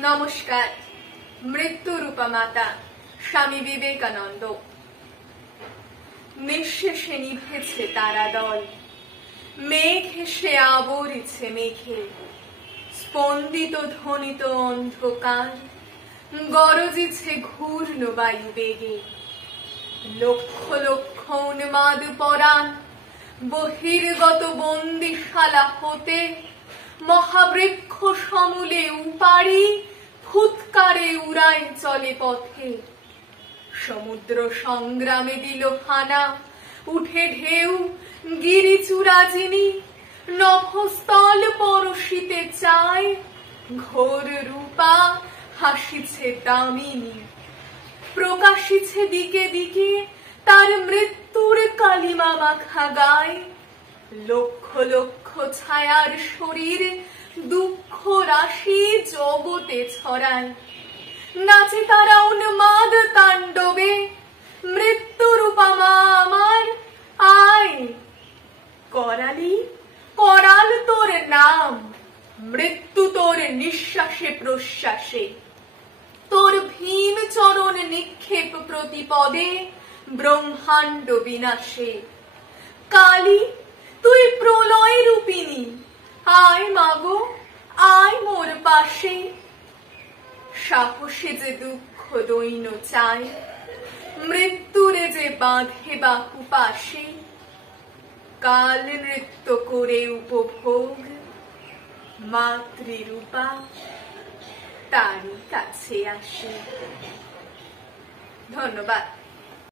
নমস্কার। মৃত্যু রূপা মাতা স্বামী বিবেকানন্দ। নিঃশেষে নিভেছে তারা দল, মেঘ এসে আবরিছে মেঘে, স্পন্দিত ধ্বনিত অন্ধকার, গরজিছে ঘূর্ণ বায়ু বেগে। লক্ষ লক্ষ উন্মাদ পরাণ বহির্গত বন্দিশালা হতে মহাবৃক্ষ সমূলে উপাড়ি ফুৎকারে উড়ায় চলে পথে। সমুদ্র সংগ্রামে দিল হানা, উঠে ঢেউ গিরিচূড়া যিনি, নভস্থল পরশিতে চায়, ঘোর রূপা হাসিছে দামিনী। প্রকাশিছে দিকে দিকে তার মৃত্যুর কালিমা মাখা গায়। লক্ষ লক্ষ ছায়ার শরীর দুঃখ রাশি জগতে ছড়ায়। নাচে তারা উন্মাদ তাণ্ডবে, মৃত্যু রূপা মা আমার আয়। করালি করাল তোর নাম, মৃত্যু তোর নিঃশ্বাসে প্রশ্বাসে। তোর ভীম চরণ নিক্ষেপ প্রতিপদে ব্রহ্মাণ্ড বিনাশে। কালী তুই প্রলয় রূপিণী, আয় মাগো আয় মোর পাশে। সাহসে যে দুঃখ দৈন্য চায়, মৃত্যুরে যে বাঁধে বাহু পাশে। কাল নৃত্য করে উপভোগ, মাতৃরূপা তারই কাছে আসে। ধন্যবাদ।